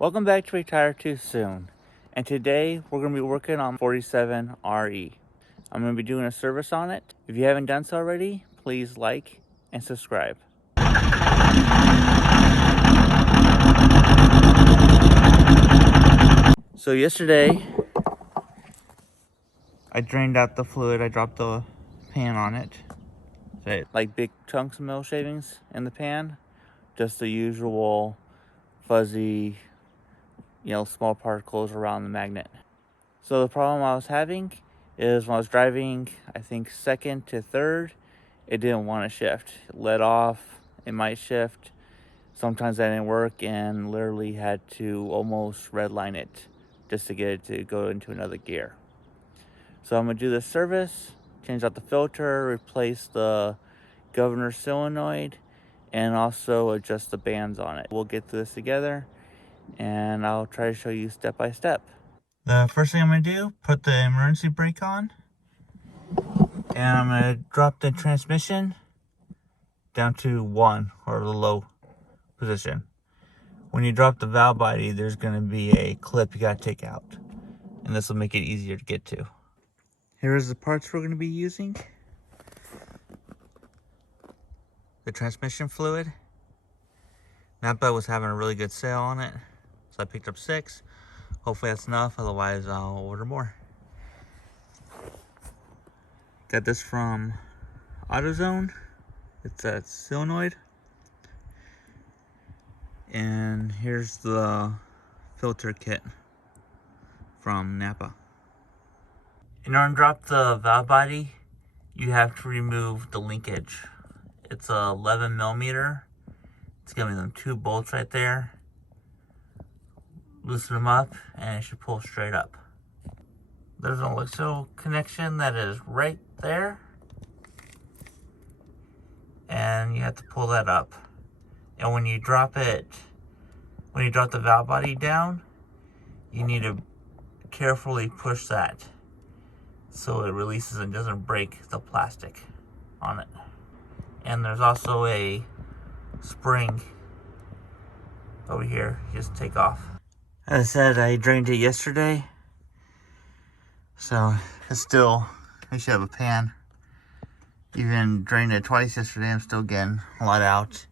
Welcome back to Retire Too Soon, and today we're going to be working on 47RE. I'm going to be doing a service on it. If you haven't done so already, please like and subscribe. So yesterday, I drained out the fluid. I dropped the pan on it. Like big chunks of metal shavings in the pan, just the usual fuzzy, small particles around the magnet. So the problem I was having is when I was driving, I think second to third, it didn't want to shift. It let off, it might shift. Sometimes that didn't work and literally had to almost redline it just to get it to go into another gear. So I'm gonna do this service, change out the filter, replace the governor solenoid, and also adjust the bands on it. We'll get through this together and I'll try to show you step by step. The first thing I'm going to do, put the emergency brake on, and I'm going to drop the transmission down to 1, or the low position. When you drop the valve body, there's going to be a clip you got to take out, and this will make it easier to get to. Here's the parts we're going to be using. The transmission fluid. Napa was having a really good sale on it, so I picked up 6. Hopefully that's enough, otherwise I'll order more. Got this from AutoZone. It's a solenoid. And here's the filter kit from Napa. In order to drop the valve body, you have to remove the linkage. It's 11 millimeter. It's giving them 2 bolts right there. Loosen them up and it should pull straight up. There's an electrical connection that is right there, and you have to pull that up. And when you drop the valve body down, you need to carefully push that so it releases and doesn't break the plastic on it. And there's also a spring over here, just take off. As I said, I drained it yesterday, so it's still, I should have a pan. Even drained it twice yesterday, I'm still getting a lot out.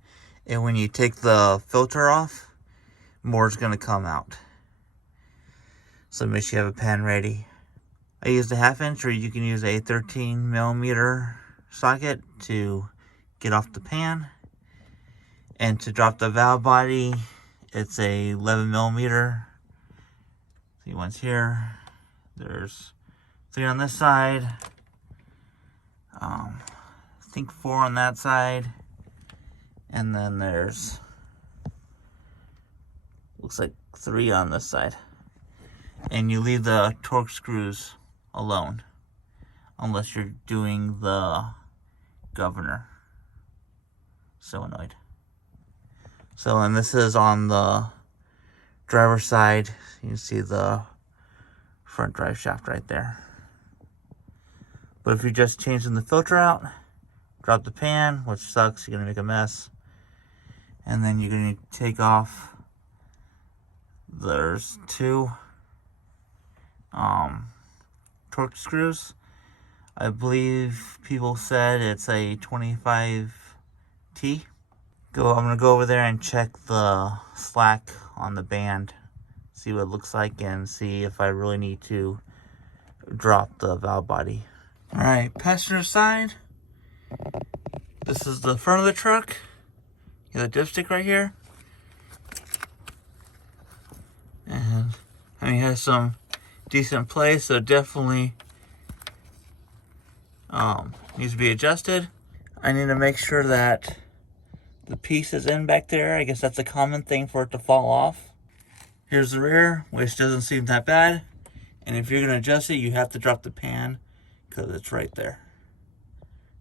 And when you take the filter off, more is gonna come out. So make sure you have a pan ready. I used a 1/2 inch, or you can use a 13 millimeter socket to get off the pan. And to drop the valve body, it's a 11 millimeter. See, one's here. There's 3 on this side. I think 4 on that side. And then there's, looks like 3 on this side. And you leave the torque screws alone, unless you're doing the governor solenoid. So, and this is on the driver's side. You can see the front drive shaft right there. But if you're just changing the filter out, drop the pan, which sucks, you're gonna make a mess. And then you're gonna take off, there's 2 torque screws. I believe people said it's a 25T. I'm gonna go over there and check the slack on the band, see what it looks like, and see if I really need to drop the valve body. All right, passenger side. This is the front of the truck. You have the dipstick right here. And I mean, it has some decent play, so definitely needs to be adjusted. I need to make sure that the piece is in back there. I guess that's a common thing for it to fall off. Here's the rear, which doesn't seem that bad. And if you're gonna adjust it, you have to drop the pan because it's right there.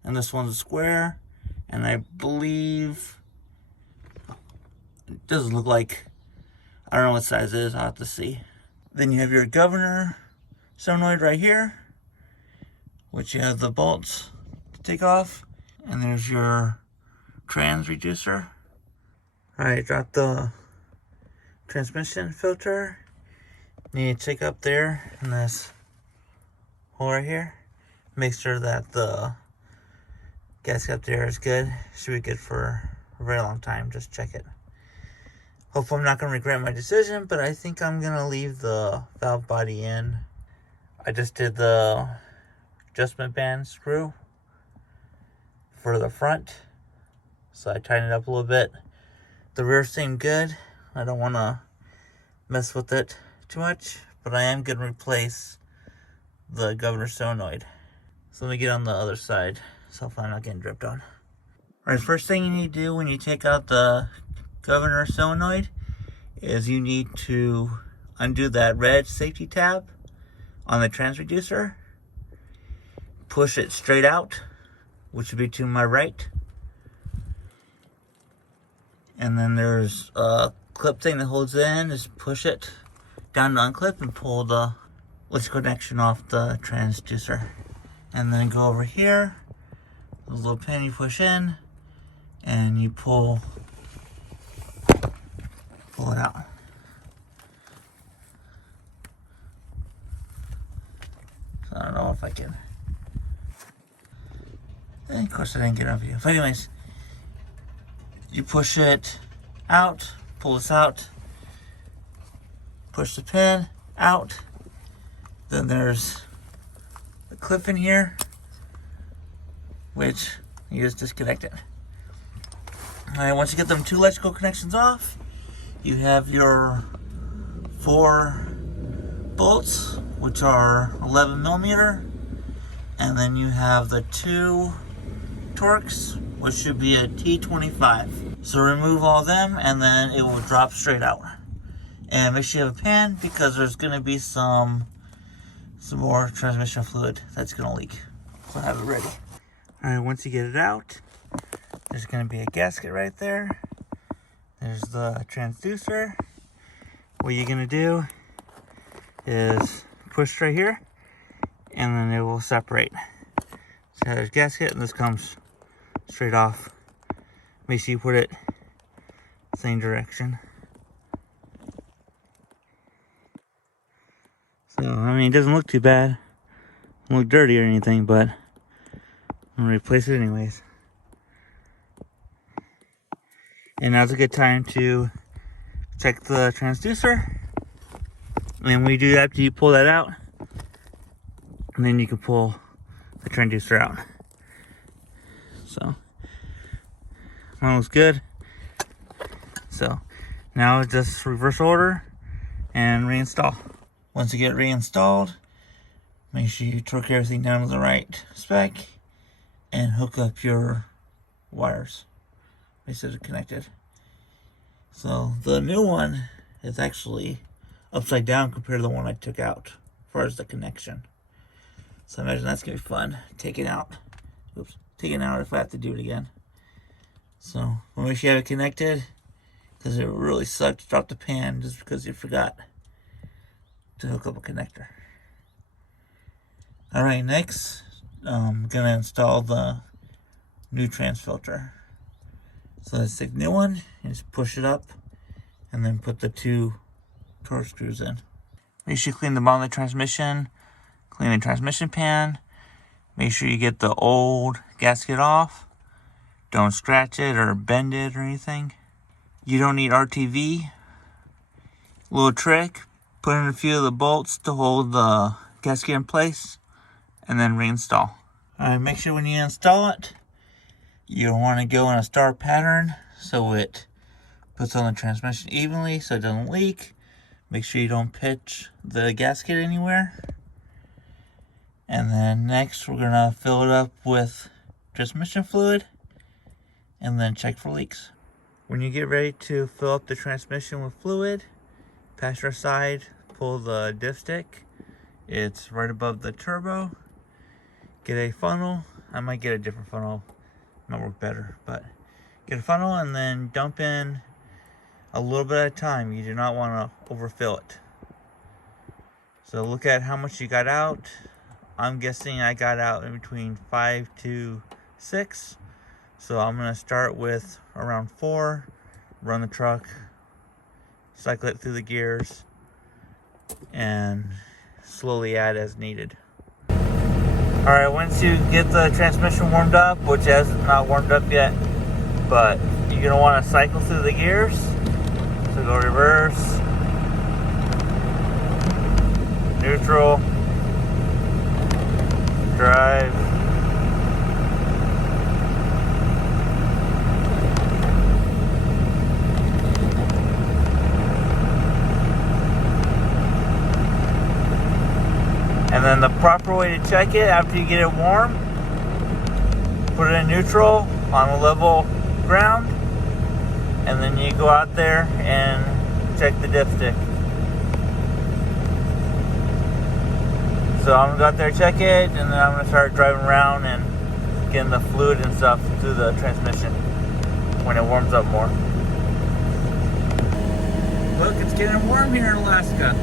And this one's a square, and I believe it doesn't look like, I don't know what size it is, I'll have to see. Then you have your governor solenoid right here, which you have the bolts to take off. And there's your trans reducer. All right, drop the transmission filter. Need to check up there in this hole right here. Make sure that the gasket up there is good. Should be good for a very long time. Just check it. Hopefully I'm not going to regret my decision, but I think I'm going to leave the valve body in. I just did the adjustment band screw for the front, so I tightened it up a little bit. The rear seemed good. I don't want to mess with it too much, but I am going to replace the governor solenoid. So let me get on the other side, so hopefully I'm not getting dripped on. Alright, first thing you need to do when you take out the governor solenoid is you need to undo that red safety tab on the transducer. Push it straight out, which would be to my right. And then there's a clip thing that holds it in. Just push it down to unclip and pull the electrical connection off the transducer. And then go over here. There's a little pin you push in, and you pull it out. So I don't know if I can. And of course I didn't get enough video. But anyways, you push it out, pull this out, push the pin out. Then there's a clip in here, which you just disconnect it. Alright, once you get them 2 electrical connections off, you have your 4 bolts, which are 11 millimeter, and then you have the 2 Torx, which should be a T25. So remove all of them, and then it will drop straight out. And make sure you have a pan, because there's going to be some more transmission fluid that's going to leak. So have it ready. Alright, once you get it out, there's going to be a gasket right there. There's the transducer. What you're going to do is push right here, and then it will separate. So there's gasket, and this comes straight off. Make sure you put it same direction. So, I mean, it doesn't look too bad. It doesn't look dirty or anything, but I'm going to replace it anyways. And now's a good time to check the transducer. And when you do that, after you pull that out, and then you can pull the transducer out. So, mine looks good. So, now it's just reverse order and reinstall. Once you get it reinstalled, make sure you torque everything down to the right spec and hook up your wires. Make sure they're connected. So the new one is actually upside down compared to the one I took out as far as the connection. So I imagine that's gonna be fun. Taking out if I have to do it again. So we'll make sure you have it connected, because it really sucked to drop the pan just because you forgot to hook up a connector. Alright, next I'm gonna install the new trans filter. So let's take the new one and just push it up, and then put the 2 torque screws in. Make sure you clean the bottom of the transmission, clean the transmission pan. Make sure you get the old gasket off. Don't scratch it or bend it or anything. You don't need RTV. Little trick, put in a few of the bolts to hold the gasket in place, and then reinstall. Alright, make sure when you install it, you want to go in a star pattern so it puts on the transmission evenly so it doesn't leak. Make sure you don't pitch the gasket anywhere. And then next we're going to fill it up with transmission fluid and then check for leaks. When you get ready to fill up the transmission with fluid, passenger side, pull the dipstick. It's right above the turbo. Get a funnel. I might get a different funnel. Might work better, but get a funnel and then dump in a little bit at a time. You do not want to overfill it. So look at how much you got out. I'm guessing I got out in between 5 to 6. So I'm going to start with around 4, run the truck cycle it through the gears, and slowly add as needed. Alright, once you get the transmission warmed up, which has not warmed up yet, but you're going to want to cycle through the gears. So go reverse, neutral, drive, and then the proper way to check it after you get it warm, put it in neutral on a level ground, and then you go out there and check the dipstick. So I'm gonna go out there, check it, and then I'm gonna start driving around and getting the fluid and stuff through the transmission when it warms up more. Look, it's getting warm here in Alaska.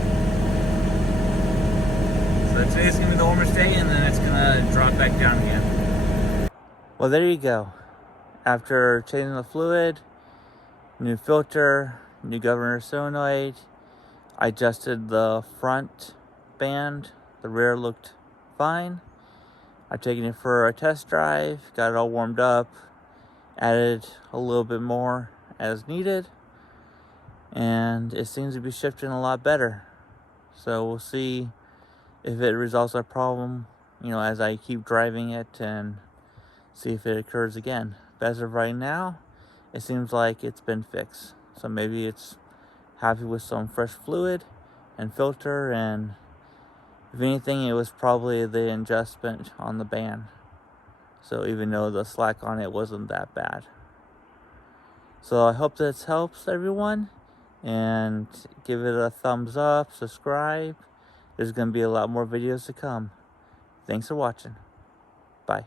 So today's gonna be the warmest day, and then it's gonna drop back down again. Well, there you go. After changing the fluid, new filter, new governor solenoid, I adjusted the front band. The rear looked fine. I've taken it for a test drive, got it all warmed up, added a little bit more as needed, and it seems to be shifting a lot better. So we'll see if it resolves our problem, as I keep driving it, and see if it occurs again. But as of right now, it seems like it's been fixed. So maybe it's happy with some fresh fluid and filter, and if anything, it was probably the adjustment on the band. So even though the slack on it wasn't that bad. So I hope this helps everyone, and give it a thumbs up, subscribe. There's going to be a lot more videos to come. Thanks for watching. Bye.